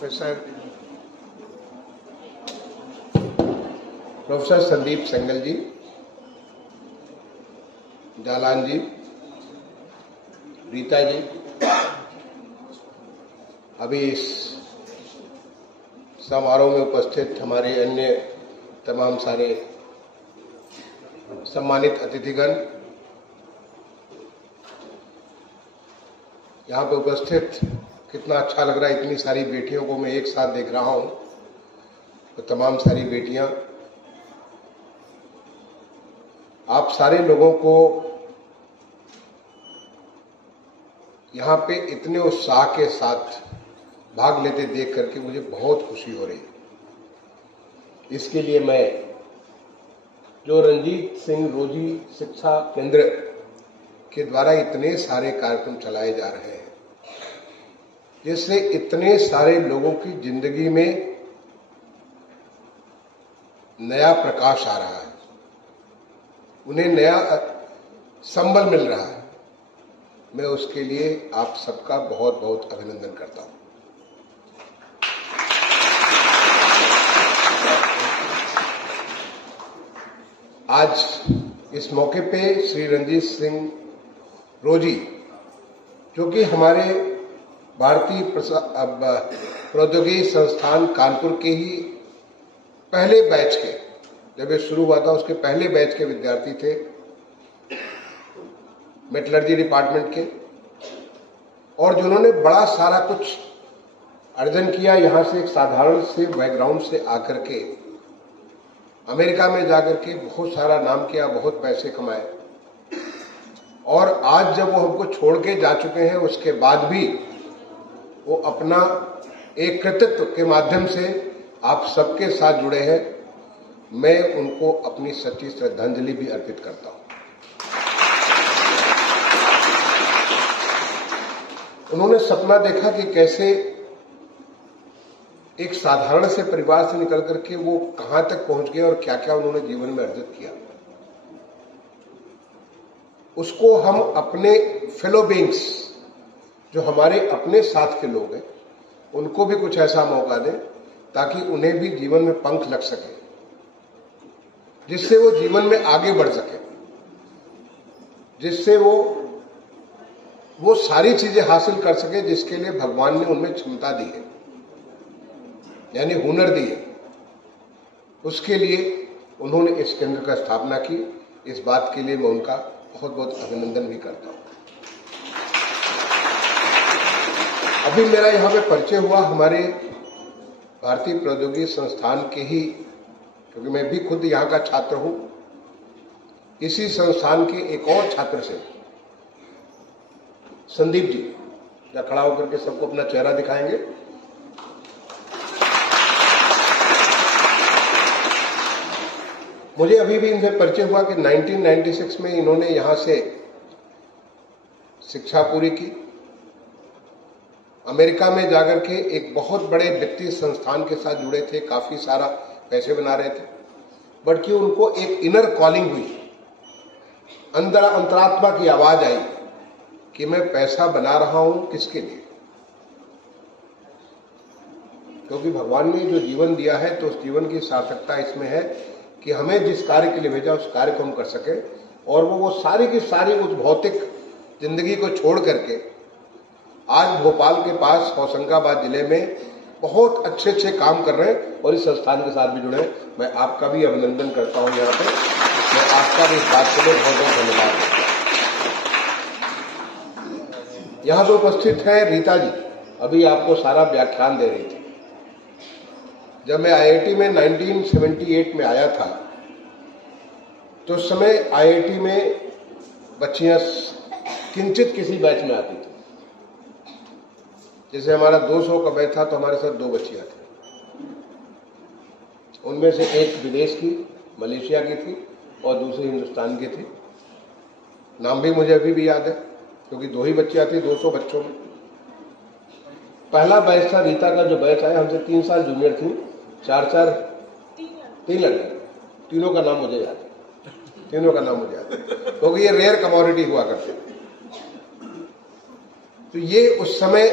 Professor Sandeep सेंगल जी, जालान जी, रीता जी, अभी इस समारोह में उपस्थित हमारे अन्य तमाम सारे सम्मानित अतिथिगण, यहाँ पे उपस्थित कितना अच्छा लग रहा है। इतनी सारी बेटियों को मैं एक साथ देख रहा हूँ, तो तमाम सारी बेटियां, आप सारे लोगों को यहाँ पे इतने उत्साह के साथ भाग लेते देख करके मुझे बहुत खुशी हो रही है। इसके लिए मैं जो रणजीत सिंह रोजी शिक्षा केंद्र के द्वारा इतने सारे कार्यक्रम चलाए जा रहे हैं, जिससे इतने सारे लोगों की जिंदगी में नया प्रकाश आ रहा है, उन्हें नया संबल मिल रहा है, मैं उसके लिए आप सबका बहुत बहुत अभिनंदन करता हूं। आज इस मौके पे श्री रणजीत सिंह रोजी, जो कि हमारे भारतीय प्रौद्योगिकी संस्थान कानपुर के ही पहले बैच के, जब ये शुरू हुआ था उसके पहले बैच के विद्यार्थी थे, मेटलर्जी डिपार्टमेंट के, और जिन्होंने बड़ा सारा कुछ अर्जन किया। यहाँ से एक साधारण से बैकग्राउंड से आकर के अमेरिका में जाकर के बहुत सारा नाम किया, बहुत पैसे कमाए, और आज जब वो हमको छोड़ के जा चुके हैं, उसके बाद भी वो अपना एक कृतित्व के माध्यम से आप सबके साथ जुड़े हैं। मैं उनको अपनी सच्ची श्रद्धांजलि भी अर्पित करता हूं। उन्होंने सपना देखा कि कैसे एक साधारण से परिवार से निकल करके वो कहां तक पहुंच गए और क्या क्या उन्होंने जीवन में अर्जित किया। उसको हम अपने फेलो बीइंग्स, जो हमारे अपने साथ के लोग हैं, उनको भी कुछ ऐसा मौका दें ताकि उन्हें भी जीवन में पंख लग सके, जिससे वो जीवन में आगे बढ़ सके, जिससे वो सारी चीजें हासिल कर सके जिसके लिए भगवान ने उनमें क्षमता दी है, यानी हुनर दी है। उसके लिए उन्होंने इस केंद्र का स्थापना की। इस बात के लिए मैं उनका बहुत बहुत अभिनंदन भी करता हूं। अभी मेरा यहाँ पे परिचय हुआ हमारे भारतीय प्रौद्योगिकी संस्थान के ही, क्योंकि मैं भी खुद यहाँ का छात्र हूं, इसी संस्थान के एक और छात्र से, संदीप जी, या खड़ा होकर के सबको अपना चेहरा दिखाएंगे। मुझे अभी भी इनसे परिचय हुआ कि 1996 में इन्होंने यहां से शिक्षा पूरी की, अमेरिका में जाकर के एक बहुत बड़े वित्तीय संस्थान के साथ जुड़े थे, काफी सारा पैसे बना रहे थे, बट कि उनको एक इनर कॉलिंग हुई, अंतरात्मा की आवाज आई कि मैं पैसा बना रहा हूं किसके लिए, क्योंकि भगवान ने जो जीवन दिया है तो उस जीवन की सार्थकता इसमें है कि हमें जिस कार्य के लिए भेजा उस कार्य को हम कर सके। और वो सारी की सारी उस भौतिक जिंदगी को छोड़ करके आज भोपाल के पास होशंगाबाद जिले में बहुत अच्छे अच्छे काम कर रहे हैं और इस संस्थान के साथ भी जुड़े हैं। मैं आपका भी अभिनंदन करता हूं। यहाँ पे मैं आपका भी इस बात के लिए बहुत बहुत धन्यवाद देता हूं। यहाँ पे उपस्थित है रीता जी, अभी आपको सारा व्याख्यान दे रही थी। जब मैं आईआईटी में 1978 में आया था, तो उस समय आईआईटी में बच्चियां किंचित किसी बैच में आती थी। जैसे हमारा 200 का बैच था तो हमारे साथ 2 बच्चियां थी, उनमें से एक विदेश की, मलेशिया की थी, और दूसरी हिंदुस्तान की थी। नाम भी मुझे अभी भी याद है, क्योंकि 2 ही बच्चियां थी 200 बच्चों में। पहला बैच था रीता का, जो बैच आया हमसे 3 साल जूनियर थी, 3 लड़के, तीनों का नाम मुझे याद है, तीनों का नाम मुझे याद है, क्योंकि ये रेयर कमोडिटी हुआ करते थे। तो ये उस समय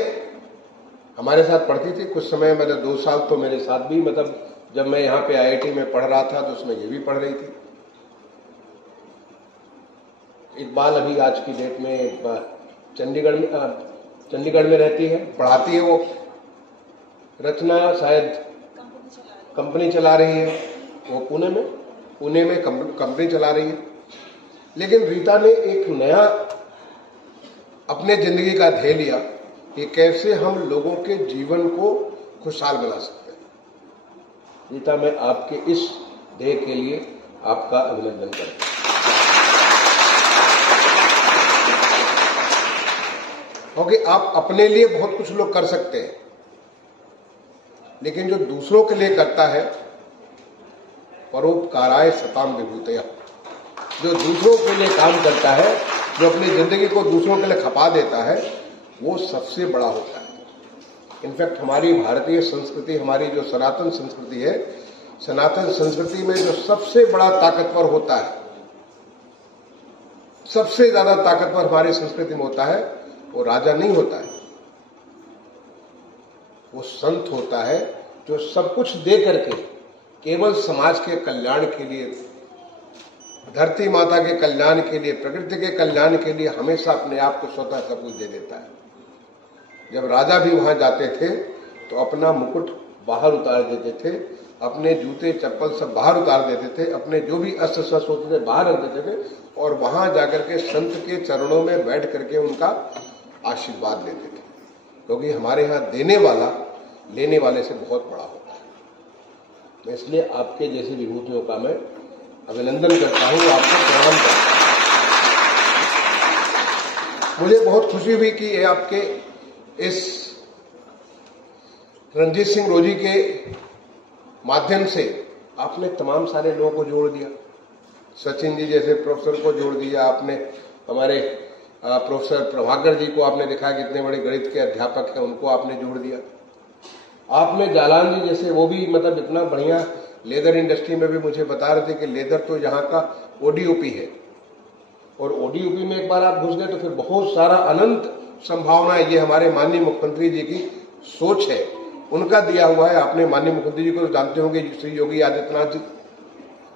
हमारे साथ पढ़ती थी कुछ समय, मतलब 2 साल तो मेरे साथ भी, मतलब जब मैं यहाँ पे IIT में पढ़ रहा था तो उसमें ये भी पढ़ रही थी। इकबाल अभी आज की डेट में चंडीगढ़ में रहती है, पढ़ाती है वो। रचना शायद कंपनी चला रही है, वो पुणे में कंपनी चला रही है। लेकिन रीता ने एक नया अपने जिंदगी का ध्येय लिया कि कैसे हम लोगों के जीवन को खुशहाल बना सकते हैं। रीता, मैं आपके इस ध्येय के लिए आपका अभिनंदन करता हूं। क्योंकि आप अपने लिए बहुत कुछ लोग कर सकते हैं, लेकिन जो दूसरों के लिए करता है, परोपकाराय सताम विभूतया, जो दूसरों के लिए काम करता है, जो अपनी जिंदगी को दूसरों के लिए खपा देता है, वो सबसे बड़ा होता है। इनफैक्ट हमारी भारतीय संस्कृति, हमारी जो सनातन संस्कृति है, सनातन संस्कृति में जो सबसे बड़ा ताकतवर होता है, सबसे ज्यादा ताकतवर हमारी संस्कृति में होता है, वो राजा नहीं होता है, वो संत होता है, जो सब कुछ दे करके केवल समाज के कल्याण के लिए, धरती माता के कल्याण के लिए, प्रकृति के कल्याण के लिए हमेशा अपने आप को स्वतः सब कुछ दे देता है। जब राजा भी वहां जाते थे तो अपना मुकुट बाहर उतार देते थे, अपने जूते चप्पल सब बाहर उतार देते थे, अपने जो भी अस्त्र शस्त्र होते थे बाहर रख देते थे, और वहां जाकर के संत के चरणों में बैठ करके उनका आशीर्वाद लेते थे। क्योंकि हमारे यहाँ देने वाला लेने वाले से बहुत बड़ा होता है। इसलिए आपके जैसी विभूतियों का मैं अभिनंदन करता हूं, आपको प्रणाम करता हूं। मुझे बहुत खुशी हुई कि ये आपके इस रणजीत सिंह रोजी के माध्यम से आपने तमाम सारे लोगों को जोड़ दिया। सचिन जी जैसे प्रोफेसर को जोड़ दिया आपने, हमारे प्रोफेसर प्रभाकर जी को आपने देखा कितने बड़े गणित के अध्यापक हैं, उनको आपने जोड़ दिया। आपने जालान जी जैसे, वो भी मतलब इतना बढ़िया लेदर इंडस्ट्री में भी मुझे बता रहे थे कि लेदर तो यहाँ का ODOP है, और ODOP में एक बार आप घुस गए तो फिर बहुत सारा अनंत संभावना, ये हमारे माननीय मुख्यमंत्री जी की सोच है, उनका दिया हुआ है। आपने माननीय मुख्यमंत्री जी को जानते होंगे, श्री योगी आदित्यनाथ जी,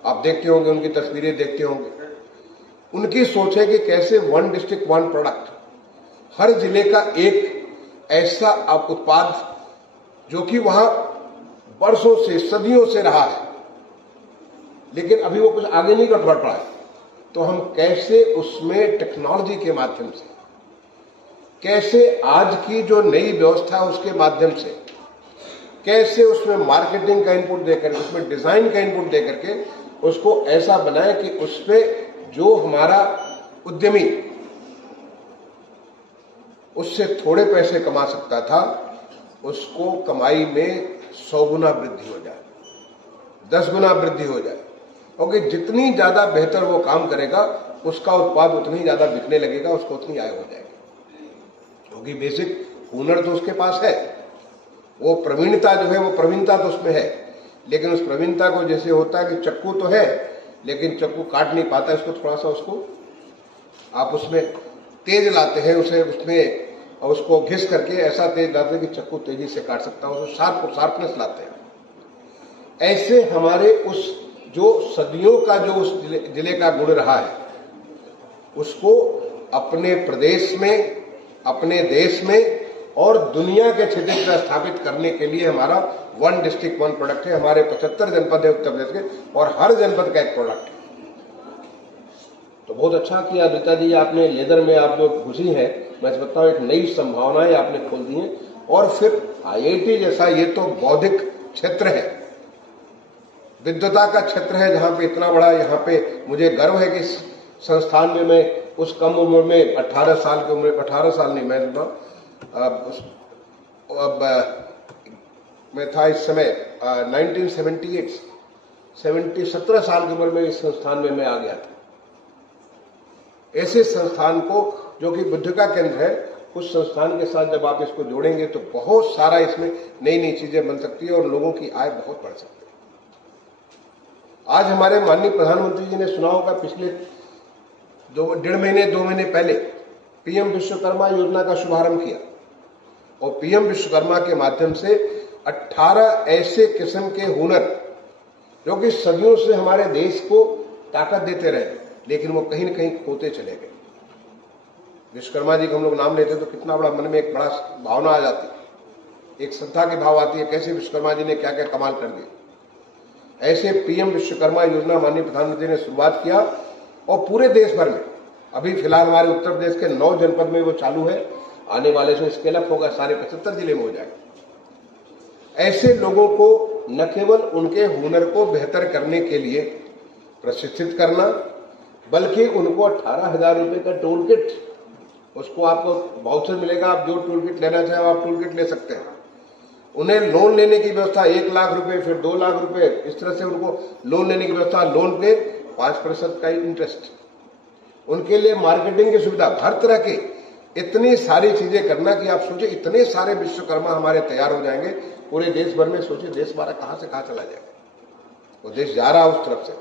आप देखते होंगे, उनकी तस्वीरें देखते होंगे। उनकी सोच है कि कैसे 1 डिस्ट्रिक्ट 1 प्रोडक्ट, हर जिले का एक ऐसा उत्पाद जो कि वहां वर्षों से, सदियों से रहा है, लेकिन अभी वो कुछ आगे नहीं बढ़ पा है, तो हम कैसे उसमें टेक्नोलॉजी के माध्यम से, कैसे आज की जो नई व्यवस्था है उसके माध्यम से, कैसे उसमें मार्केटिंग का इनपुट देकर, उसमें डिजाइन का इनपुट देकर के उसको ऐसा बनाए कि उसपे जो हमारा उद्यमी उससे थोड़े पैसे कमा सकता था, उसको कमाई में 100 गुना वृद्धि हो जाए, 10 गुना वृद्धि हो जाए। क्योंकि जितनी ज्यादा बेहतर वो काम करेगा, उसका उत्पाद उतनी ज्यादा बिकने लगेगा, उसको उतनी आय हो जाएगी। क्योंकि बेसिक हुनर तो उसके पास है, वो प्रवीणता जो है, वो प्रवीणता तो उसमें है, लेकिन उस प्रवीणता को जैसे होता है कि चक्कू तो है लेकिन चक्कू काट नहीं पाता, इसको थोड़ा सा उसको आप उसमें तेज लाते हैं, उसे उसमें और उसको घिस करके ऐसा तेज लाते हैं कि चक्कू तेजी से काट सकता है, उसको शार्पनेस लाते हैं। ऐसे हमारे उस जो सदियों का जो उस जिले का गुण रहा है, उसको अपने प्रदेश में, अपने देश में और दुनिया के क्षेत्र में स्थापित करने के लिए हमारा 1 डिस्ट्रिक्ट 1 प्रोडक्ट है। हमारे 75 जनपद है उत्तर प्रदेश के, और हर जनपद का एक प्रोडक्ट है। तो बहुत अच्छा किया रीता जी, आपने लेदर में आप जो घुसी है, मैं समझता हूँ एक नई संभावनाएं आपने खोल दी हैं। और फिर IIT जैसा, ये तो बौद्धिक क्षेत्र है, विद्वता का क्षेत्र है, जहां पे इतना बड़ा, यहाँ पे मुझे गर्व है कि संस्थान में मैं उस कम उम्र में 18 साल की उम्र, 18 साल नहीं, मैं था इस समय 1978 17 साल की उम्र में इस संस्थान में मैं आ गया था। ऐसे संस्थान को जो कि बुद्ध का केंद्र है, उस संस्थान के साथ जब आप इसको जोड़ेंगे तो बहुत सारा इसमें नई नई चीजें बन सकती है और लोगों की आय बहुत बढ़ सकती है। आज हमारे माननीय प्रधानमंत्री जी ने सुना होगा, पिछले 1.5 महीने 2 महीने पहले PM विश्वकर्मा योजना का शुभारंभ किया। और पीएम विश्वकर्मा के माध्यम से 18 ऐसे किस्म के हुनर जो कि सदियों से हमारे देश को ताकत देते रहे, लेकिन वो कहीं न कहीं खोते चले गए। विश्वकर्मा जी का हम लोग नाम लेते तो कितना बड़ा मन में एक बड़ा भावना आ जाती, एक श्रद्धा की भाव आती है, कैसे विश्वकर्मा जी ने क्या क्या कमाल कर दिया। ऐसे पीएम विश्वकर्मा योजना माननीय प्रधानमंत्री ने शुरुआत किया और पूरे देश भर में, अभी फिलहाल हमारे उत्तर प्रदेश के 9 जनपद में वो चालू है, आने वाले से स्केल अप होगा, सारे 75 जिले में हो जाएगा। ऐसे लोगों को न केवल उनके हुनर को बेहतर करने के लिए प्रशिक्षित करना, बल्कि उनको 18,000 रुपए का टूल किट, उसको आपको वाउचर मिलेगा, आप जो टूल किट लेना चाहे आप टूल किट ले सकते हैं। उन्हें लोन लेने की व्यवस्था, 1 लाख रुपए, फिर 2 लाख रुपए, इस तरह से उनको लोन लेने की व्यवस्था, लोन पे 5% का इंटरेस्ट, उनके लिए मार्केटिंग की सुविधा, हर तरह की इतनी सारी चीजें करना कि आप सोचिए इतने सारे विश्वकर्मा हमारे तैयार हो जाएंगे पूरे देश भर में। सोचिए देश हमारा कहां से कहां चला जाएगा, वो देश जा रहा है उस तरफ से।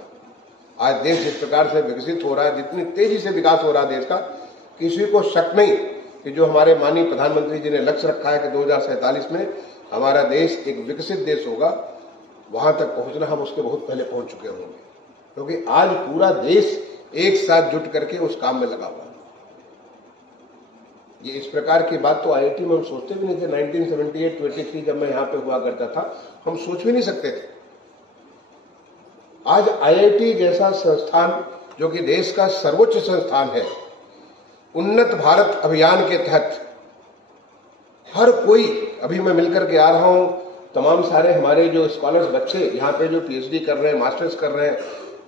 आज देश जिस प्रकार से विकसित हो रहा है, जितनी तेजी से विकास हो रहा है देश का, किसी को शक नहीं कि जो हमारे माननीय प्रधानमंत्री जी ने लक्ष्य रखा है कि 2047 में हमारा देश एक विकसित देश होगा, वहां तक पहुंचना हम उसके बहुत पहले पहुंच चुके होंगे, क्योंकि आज पूरा देश एक साथ जुट करके उस काम में लगा हुआ है। ये इस प्रकार की बात तो आईआईटी में हम सोचते भी नहीं थे। 1978-23 जब मैं यहां पे हुआ करता था, हम सोच भी नहीं सकते थे। आज आईआईटी जैसा संस्थान, जो कि देश का सर्वोच्च संस्थान है, उन्नत भारत अभियान के तहत हर कोई, अभी मैं मिलकर के आ रहा हूं, तमाम सारे हमारे जो स्कॉलर्स बच्चे यहाँ पे जो पीएचडी कर रहे हैं, मास्टर्स कर रहे हैं,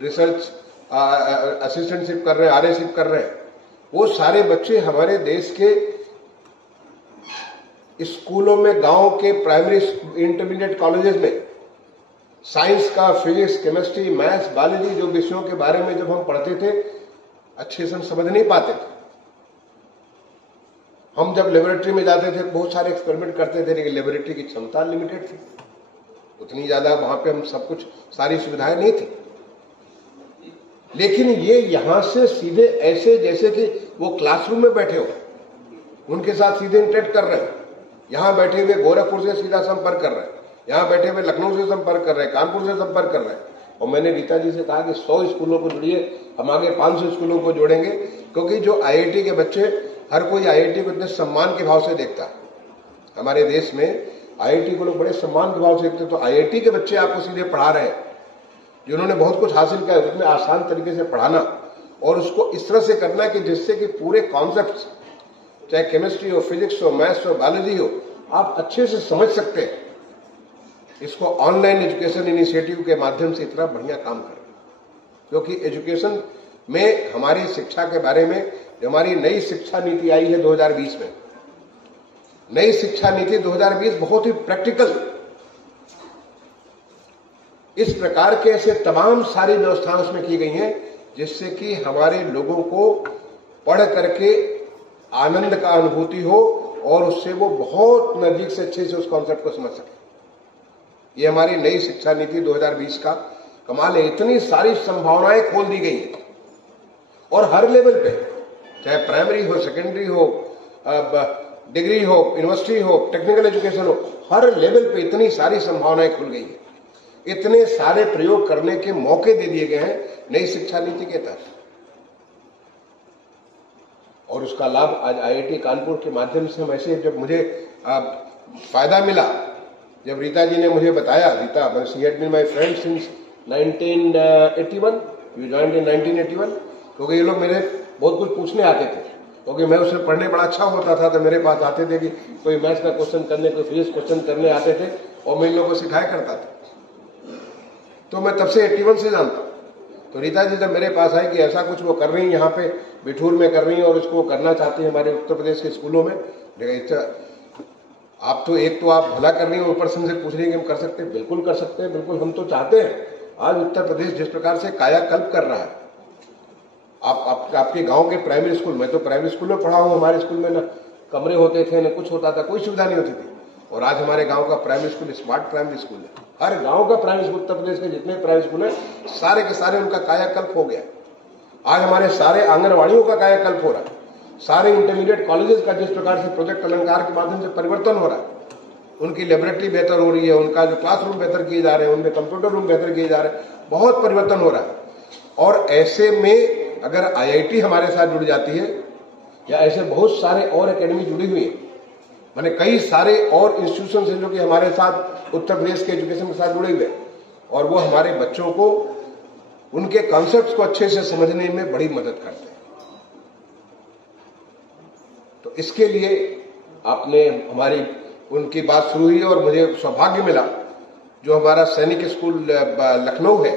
रिसर्च असिस्टेंटशिप कर रहे हैं, आरएशिप कर रहे हैं, वो सारे बच्चे हमारे देश के स्कूलों में, गांव के प्राइमरी इंटरमीडिएट कॉलेजेस में साइंस का, फिजिक्स, केमिस्ट्री, मैथ्स, बायोलॉजी जो विषयों के बारे में जब हम पढ़ते थे, अच्छे से हम समझ नहीं पाते थे। हम जब लेबोरेटरी में जाते थे बहुत सारे एक्सपेरिमेंट करते थे, लेकिन लेबोरेटरी की क्षमता लिमिटेड थी, उतनी ज्यादा वहां पे हम सब कुछ, सारी सुविधाएं नहीं थी। लेकिन ये यहां से सीधे ऐसे जैसे कि वो क्लासरूम में बैठे हो, उनके साथ सीधे इंटरेक्ट कर रहे हैं। यहां बैठे हुए गोरखपुर से सीधा संपर्क कर रहे हैं, यहां बैठे हुए लखनऊ से संपर्क कर रहे हैं, कानपुर से संपर्क कर रहे हैं। और मैंने रीता जी से कहा कि 100 स्कूलों को जोड़िए, हम आगे 500 स्कूलों को जोड़ेंगे, क्योंकि जो आईआईटी के बच्चे, हर कोई आईआईटी को इतने सम्मान के भाव से देखता है। हमारे देश में आईआईटी को लोग बड़े सम्मान के भाव से देखते, तो आईआईटी के बच्चे आपको सीधे पढ़ा रहे हैं, जिन्होंने बहुत कुछ हासिल किया, उसमें आसान तरीके से पढ़ाना और उसको इस तरह से करना कि जिससे कि पूरे कॉन्सेप्ट्स, चाहे केमिस्ट्री हो, फिजिक्स हो, मैथ्स हो, बायोलॉजी हो, आप अच्छे से समझ सकते हैं। इसको ऑनलाइन एजुकेशन इनिशिएटिव के माध्यम से इतना बढ़िया काम करें, क्योंकि एजुकेशन में हमारी शिक्षा के बारे में जो हमारी नई शिक्षा नीति आई है 2020 में, नई शिक्षा नीति 2020 बहुत ही प्रैक्टिकल, इस प्रकार के ऐसे तमाम सारी व्यवस्थाएं उसमें की गई हैं, जिससे कि हमारे लोगों को पढ़ करके आनंद का अनुभूति हो और उससे वो बहुत नजदीक से अच्छे से उस कॉन्सेप्ट को समझ सके। ये हमारी नई शिक्षा नीति 2020 का कमाल है। इतनी सारी संभावनाएं खोल दी गई हैं और हर लेवल पे, चाहे प्राइमरी हो, सेकेंडरी हो, डिग्री हो, यूनिवर्सिटी हो, टेक्निकल एजुकेशन हो, हर लेवल पे इतनी सारी संभावनाएं खुल गई हैं, इतने सारे प्रयोग करने के मौके दे दिए गए हैं नई शिक्षा नीति के तहत। और उसका लाभ आज आईआईटी कानपुर के माध्यम से हम ऐसे, जब मुझे फायदा मिला, जब रीता जी ने मुझे बताया, Rita she had been my friend since 1981, you joined in 1981, क्योंकि ये लोग मेरे बहुत कुछ पूछने आते थे, क्योंकि मैं उसमें पढ़ने बड़ा अच्छा होता था, तो मेरे पास आते थे कि कोई मैथ्स का क्वेश्चन करने, कोई फिजिक्स क्वेश्चन करने आते थे, और मैं इन लोगों को सिखाया करता था। तो मैं तब से 81 से जानता हूं। तो रीता जी जब मेरे पास आई कि ऐसा कुछ वो कर रही है, यहाँ पे बिठूर में कर रही है और इसको करना चाहती है हमारे उत्तर प्रदेश के स्कूलों में, आप तो एक तो आप भला कर रही हैं, ऊपर से पूछ रही है कि हम कर सकते हैं। बिल्कुल कर सकते हैं, बिल्कुल हम तो चाहते हैं। आज उत्तर प्रदेश जिस प्रकार से कायाकल्प कर रहा है, आपके गांव के प्राइमरी स्कूल, मैं तो प्राइमरी स्कूल में पढ़ा हूं, हमारे स्कूल में न कमरे होते थे, न कुछ होता था, कोई सुविधा नहीं होती थी, और आज हमारे गांव का primary school smart primary school है। हर गांव का प्राइमरी स्कूल, उत्तर प्रदेश के जितने प्राइमरी स्कूल है, सारे के सारे उनका कायाकल्प हो गया। आज हमारे सारे आंगनवाड़ियों का कायाकल्प हो रहा है, सारे इंटरमीडिएट कॉलेजेस का जिस प्रकार से प्रोजेक्ट अलंकार के माध्यम से परिवर्तन हो रहा है, उनकी लेबोरेटरी बेहतर हो रही है, उनका जो क्लासरूम बेहतर किए जा रहे हैं, उनमें कंप्यूटर रूम बेहतर किए जा रहे हैं, बहुत परिवर्तन हो रहा है। और ऐसे में अगर IIT हमारे साथ जुड़ जाती है या ऐसे बहुत सारे और एकेडमी जुड़ी हुई है, माने कई सारे और इंस्टीट्यूशन हैं जो कि हमारे साथ उत्तर प्रदेश के एजुकेशन के साथ जुड़े हुए हैं, और वो हमारे बच्चों को उनके कॉन्सेप्ट्स को अच्छे से समझने में बड़ी मदद करते हैं। तो इसके लिए आपने हमारी उनकी बात शुरू हुई और मुझे सौभाग्य मिला, जो हमारा सैनिक स्कूल लखनऊ है,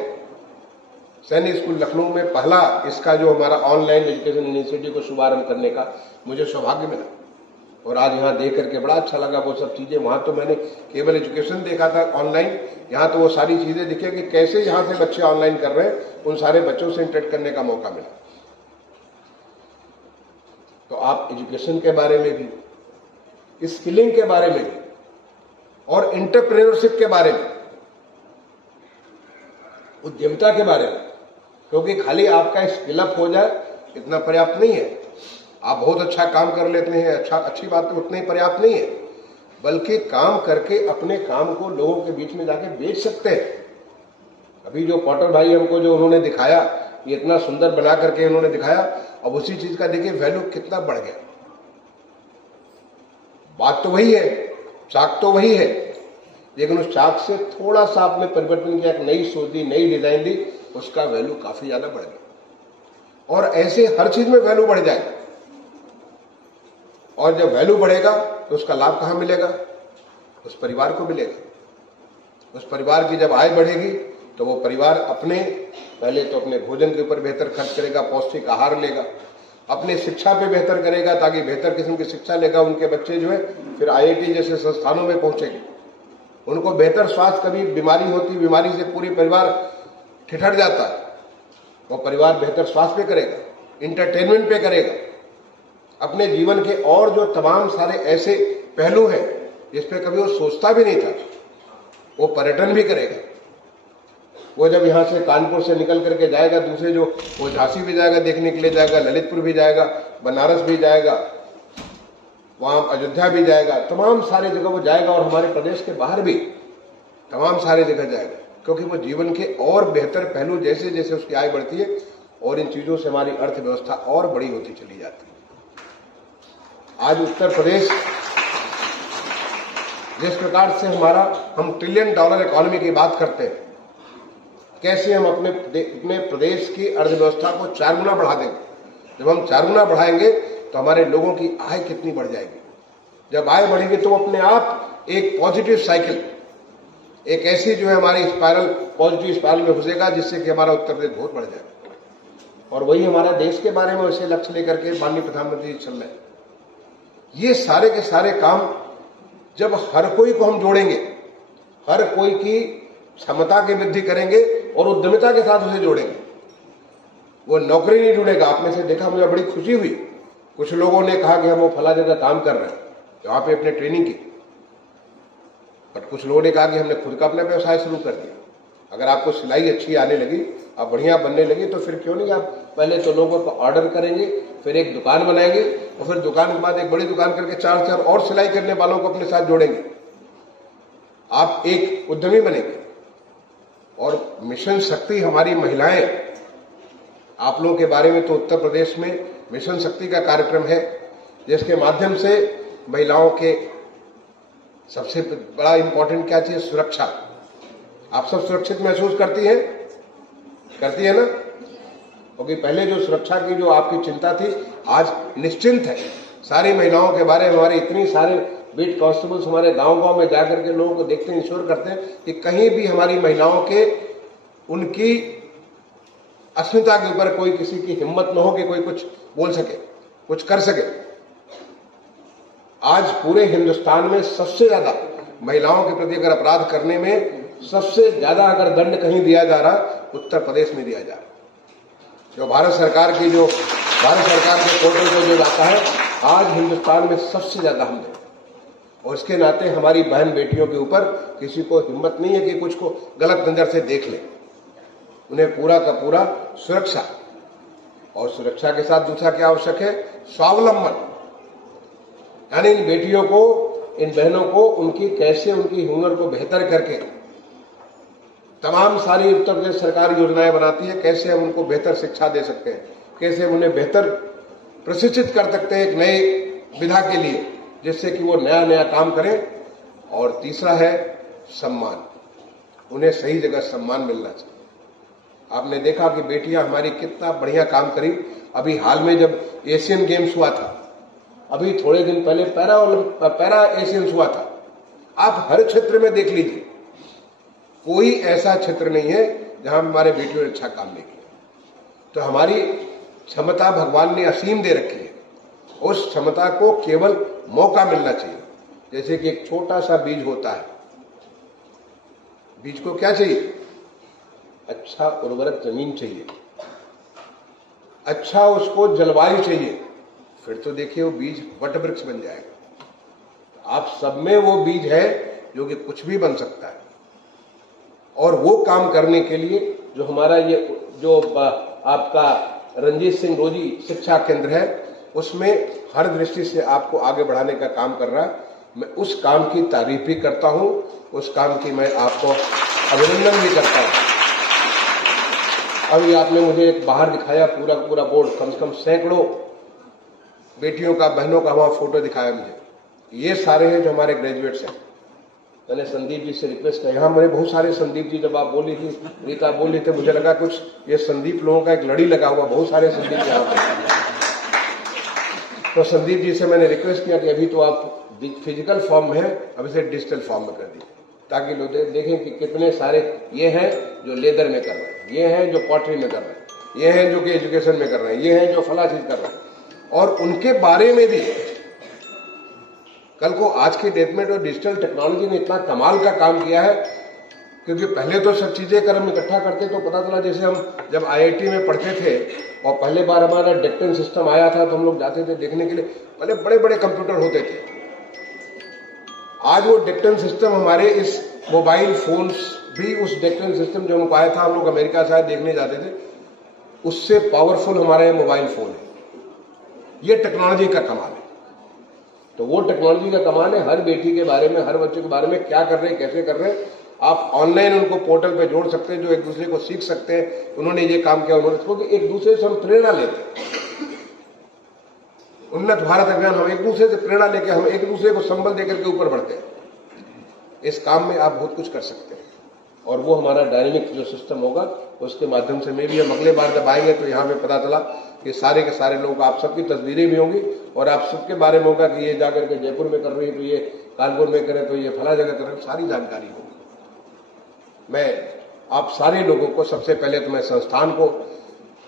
सैनिक स्कूल लखनऊ में पहला इसका जो हमारा ऑनलाइन एजुकेशन इनिशिएटिव को शुभारंभ करने का मुझे सौभाग्य मिला। और आज यहाँ देख करके बड़ा अच्छा लगा वो सब चीजें। वहां तो मैंने केवल एजुकेशन देखा था ऑनलाइन, यहाँ तो वो सारी चीजें दिखे कि कैसे यहाँ से बच्चे ऑनलाइन कर रहे हैं, उन सारे बच्चों से इंटरेक्ट करने का मौका मिला। तो आप एजुकेशन के बारे में भी, स्किलिंग के बारे में भी और एंटरप्रेन्योरशिप के बारे में, उद्यमिता के बारे में, क्योंकि खाली आपका स्किल अप हो जाए इतना पर्याप्त नहीं है। आप बहुत अच्छा काम कर लेते हैं, अच्छी बात तो उतना ही पर्याप्त नहीं है, बल्कि काम करके अपने काम को लोगों के बीच में जाके बेच सकते हैं। अभी जो पॉटर भाई हमको जो उन्होंने दिखाया, ये इतना सुंदर बना करके उन्होंने दिखाया, अब उसी चीज का देखिए वैल्यू कितना बढ़ गया। बात तो वही है, चाक तो वही है, लेकिन उस चाक से थोड़ा सा आपने परिवर्तन किया, एक नई सोच दी, नई डिजाइन दी, उसका वैल्यू काफी ज्यादा बढ़ गया। और ऐसे हर चीज में वैल्यू बढ़ जाएगा, और जब वैल्यू बढ़ेगा तो उसका लाभ कहां मिलेगा? उस परिवार को मिलेगा। उस परिवार की जब आय बढ़ेगी तो वो परिवार अपने पहले तो अपने भोजन के ऊपर बेहतर खर्च करेगा, पौष्टिक आहार लेगा, अपने शिक्षा पे बेहतर करेगा ताकि बेहतर किस्म की शिक्षा लेगा, उनके बच्चे जो है फिर IIT जैसे संस्थानों में पहुंचेंगे, उनको बेहतर स्वास्थ्य, कभी बीमारी होती, बीमारी से पूरी परिवार ठिठर जाता है, वो परिवार बेहतर स्वास्थ्य पे करेगा, इंटरटेनमेंट पे करेगा, अपने जीवन के और जो तमाम सारे ऐसे पहलू हैं जिस पे कभी वो सोचता भी नहीं था, वो पर्यटन भी करेगा। वो जब यहां से कानपुर से निकल करके जाएगा, दूसरे जो वो झांसी भी जाएगा देखने के लिए जाएगा, ललितपुर भी जाएगा, बनारस भी जाएगा, वहां अयोध्या भी जाएगा, तमाम सारे जगह वो जाएगा, और हमारे प्रदेश के बाहर भी तमाम सारे जगह जाएगा, क्योंकि वो जीवन के और बेहतर पहलू जैसे जैसे उसकी आय बढ़ती है और इन चीजों से हमारी अर्थव्यवस्था और बड़ी होती चली जाती है। आज उत्तर प्रदेश जिस प्रकार से हम $1 ट्रिलियन इकोनॉमी की बात करते हैं, कैसे हम अपने प्रदेश की अर्थव्यवस्था को 4 गुना बढ़ा देंगे। जब हम 4 गुना बढ़ाएंगे तो हमारे लोगों की आय कितनी बढ़ जाएगी। जब आय बढ़ेगी तो अपने आप एक पॉजिटिव साइकिल, एक ऐसी जो है हमारी स्पाइरल, पॉजिटिव स्पाइरल में घुसेगा, जिससे कि हमारा उत्तर प्रदेश बहुत बढ़ जाएगा। और वही हमारा देश के बारे में वैसे लक्ष्य लेकर के माननीय प्रधानमंत्री जी चल रहे हैं। ये सारे के सारे काम जब हर कोई को हम जोड़ेंगे, हर कोई की क्षमता की वृद्धि करेंगे और उद्यमिता के साथ उसे जोड़ेंगे, वो नौकरी नहीं ढूंढेगा। आप में से देखा, मुझे बड़ी खुशी हुई, कुछ लोगों ने कहा कि हम वो फला जगह काम कर रहे हैं, वहां पे अपने ट्रेनिंग की, बट कुछ लोगों ने कहा कि हमने खुद का अपना व्यवसाय शुरू कर दिया। अगर आपको सिलाई अच्छी आने लगी, आप बढ़िया बनने लगी, तो फिर क्यों नहीं आप पहले तो लोगों को ऑर्डर करेंगे, फिर एक दुकान बनाएंगे, और फिर दुकान के बाद एक बड़ी दुकान करके 4 और सिलाई करने वालों को अपने साथ जोड़ेंगे। आप एक उद्यमी बनेंगे। और मिशन शक्ति हमारी महिलाएं, आप लोगों के बारे में तो उत्तर प्रदेश में मिशन शक्ति का कार्यक्रम है, जिसके माध्यम से महिलाओं के सबसे बड़ा इंपॉर्टेंट क्या चीज? सुरक्षा। आप सब सुरक्षित महसूस करती है ना? क्योंकि पहले जो सुरक्षा की जो आपकी चिंता थी, आज निश्चिंत है। सारी महिलाओं के बारे में हमारे इतनी सारे बीट कांस्टेबल्स हमारे गांव-गांव में जाकर के लोगों को देखते हैं, इंश्योर करते हैं कि कहीं भी हमारी महिलाओं के उनकी अस्मिता के ऊपर कोई किसी की हिम्मत न हो कि कोई कुछ बोल सके, कुछ कर सके। आज पूरे हिंदुस्तान में सबसे ज्यादा महिलाओं के प्रति अगर अपराध करने में सबसे ज्यादा अगर दंड कहीं दिया जा रहा, उत्तर प्रदेश में दिया जा रहा। जो भारत सरकार के पोर्टल पे जो जाता है, आज हिंदुस्तान में सबसे ज्यादा हम दें। और इसके नाते हमारी बहन बेटियों के ऊपर किसी को हिम्मत नहीं है कि कुछ को गलत नजर से देख ले। उन्हें पूरा का पूरा सुरक्षा, और सुरक्षा के साथ दूसरा क्या आवश्यक है? स्वावलंबन, यानी इन बेटियों को, इन बहनों को कैसे उनकी हुनर को बेहतर करके तमाम सारी उत्तर प्रदेश सरकार योजनाएं बनाती है, कैसे हम उनको बेहतर शिक्षा दे सकते हैं, कैसे हम उन्हें बेहतर प्रशिक्षित कर सकते हैं एक नए विधा के लिए, जिससे कि वो नया नया काम करें। और तीसरा है सम्मान, उन्हें सही जगह सम्मान मिलना चाहिए। आपने देखा कि बेटियां हमारी कितना बढ़िया काम करी। अभी हाल में जब एशियन गेम्स हुआ था, अभी थोड़े दिन पहले पैरा एशियंस हुआ था, आप हर क्षेत्र में देख लीजिए, कोई ऐसा क्षेत्र नहीं है जहां हमारे बेटियों ने अच्छा काम नहीं किया। तो हमारी क्षमता भगवान ने असीम दे रखी है, उस क्षमता को केवल मौका मिलना चाहिए। जैसे कि एक छोटा सा बीज होता है, बीज को क्या चाहिए? अच्छा उर्वरक जमीन चाहिए, अच्छा उसको जलवायु चाहिए, फिर तो देखिए वो बीज वट वृक्ष बन जाएगा। आप सब में वो बीज है जो कि कुछ भी बन सकता है। और वो काम करने के लिए जो हमारा ये जो आपका रणजीत सिंह रोजी शिक्षा केंद्र है, उसमें हर दृष्टि से आपको आगे बढ़ाने का काम कर रहा है। मैं उस काम की तारीफ भी करता हूं, उस काम की मैं आपको अभिनंदन भी करता हूं। अभी आपने मुझे एक बाहर दिखाया पूरा बोर्ड, कम से कम सैकड़ों बेटियों का, बहनों का वहां फोटो दिखाया मुझे। ये सारे हैं जो हमारे ग्रेजुएट्स हैं। मैंने संदीप जी से रिक्वेस्ट किया, यहाँ मेरे बहुत सारे संदीप जी, जब आप बोल रही थी, रीता बोल रही थी, मुझे लगा कुछ ये संदीप लोगों का एक लड़ी लगा हुआ, बहुत सारे संदीप यहाँ पे। तो संदीप जी से मैंने रिक्वेस्ट किया कि अभी तो आप फिजिकल फॉर्म में है, अब इसे डिजिटल फॉर्म में कर दीजिए, ताकि लोग देखें कि कितने सारे ये हैं जो लेदर में कर रहे हैं, ये हैं जो पॉटरी में कर रहे हैं, ये हैं जो कि एजुकेशन में कर रहे हैं, ये हैं जो फला चीज कर रहे हैं। और उनके बारे में भी कल को आज के डेट में तो डिजिटल टेक्नोलॉजी ने इतना कमाल का काम किया है, क्योंकि पहले तो सब चीजें अगर हम इकट्ठा करते तो पता चला, जैसे हम जब IIT में पढ़ते थे और पहले बार हमारा डेक्टन सिस्टम आया था तो हम लोग जाते थे देखने के लिए, पहले बड़े बड़े कंप्यूटर होते थे। आज वो डेक्टन सिस्टम हमारे इस मोबाइल फोन्स भी, उस डेक्टन सिस्टम जो हमको आया था, हम लोग अमेरिका शायद देखने जाते थे, उससे पावरफुल हमारे मोबाइल फोन है। ये टेक्नोलॉजी का कमाल है। तो वो टेक्नोलॉजी का कमाल है, हर बेटी के बारे में, हर बच्चे के बारे में क्या कर रहे हैं, कैसे कर रहे हैं, आप ऑनलाइन उनको पोर्टल पे जोड़ सकते हैं, जो एक दूसरे को सीख सकते हैं। उन्होंने ये काम किया, उन्होंने, क्योंकि एक दूसरे से हम प्रेरणा लेते हैं। उन्नत भारत अभियान, हम एक दूसरे से प्रेरणा लेके हम एक दूसरे को संबल देकर के ऊपर बढ़ते हैं। इस काम में आप बहुत कुछ कर सकते हैं। और वो हमारा डायनेमिक जो सिस्टम होगा, उसके माध्यम से में भी हम अगले बार जब आएंगे तो यहाँ पे पता चला कि सारे के सारे लोग, आप सबकी तस्वीरें भी होंगी और आप सबके बारे में होगा कि ये जाकर के जयपुर में कर रही है, तो ये कानपुर में करे, तो ये फला जगह कर रहे, सारी जानकारी होगी। मैं आप सारे लोगों को, सबसे पहले तो मैं संस्थान को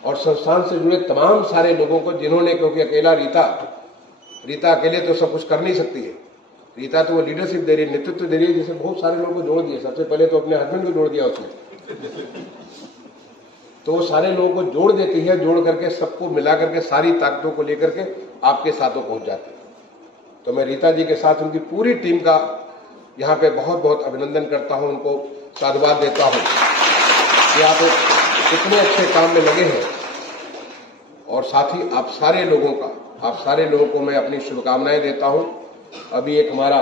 और संस्थान से जुड़े तमाम सारे लोगों को, जिन्होंने, क्योंकि अकेला रीता अकेले तो सब कुछ कर नहीं सकती है। रीता तो वो लीडरशिप दे रही है, नेतृत्व दे रही है, जिसे बहुत सारे लोगों को जोड़ दिया। सबसे पहले तो अपने हस्बैंड को जोड़ दिया उसने, तो वो सारे लोगों को जोड़ देती है, जोड़ करके सबको मिला करके सारी ताकतों को लेकर के आपके साथों पहुंच जाती है। तो मैं रीता जी के साथ उनकी पूरी टीम का यहाँ पे बहुत बहुत अभिनंदन करता हूँ, उनको साधुवाद देता हूँ कि आप इतने अच्छे काम में लगे हैं। और साथ ही आप सारे लोगों को मैं अपनी शुभकामनाएं देता हूँ। अभी एक हमारा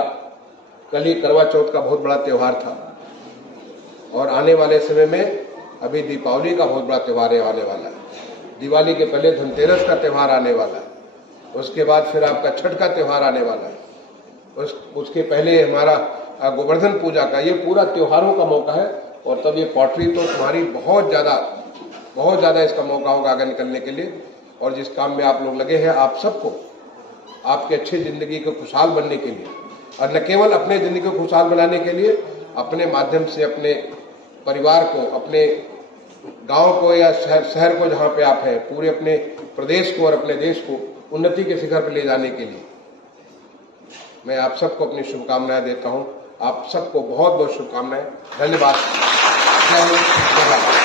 कल ही करवा चौथ का बहुत बड़ा त्योहार था, और आने वाले समय में अभी दीपावली का बहुत बड़ा त्योहार आने वाला है। दिवाली के पहले धनतेरस का त्योहार आने वाला है, उसके बाद फिर आपका छठ का त्योहार आने वाला है, उसके पहले हमारा गोवर्धन पूजा का, ये पूरा त्योहारों का मौका है। और तब ये पॉटरी तो तुम्हारी बहुत ज्यादा इसका मौका होगा आगे निकलने के लिए। और जिस काम में आप लोग लगे हैं, आप सबको आपके अच्छी जिंदगी को खुशहाल बनने के लिए, और न केवल अपने जिंदगी को खुशहाल बनाने के लिए, अपने माध्यम से अपने परिवार को, अपने गांव को या शहर को, जहां पे आप हैं, पूरे अपने प्रदेश को और अपने देश को उन्नति के शिखर पर ले जाने के लिए मैं आप सबको अपनी शुभकामनाएं देता हूं। आप सबको बहुत बहुत शुभकामनाएं। धन्यवाद। जय हिंद, जय भारत।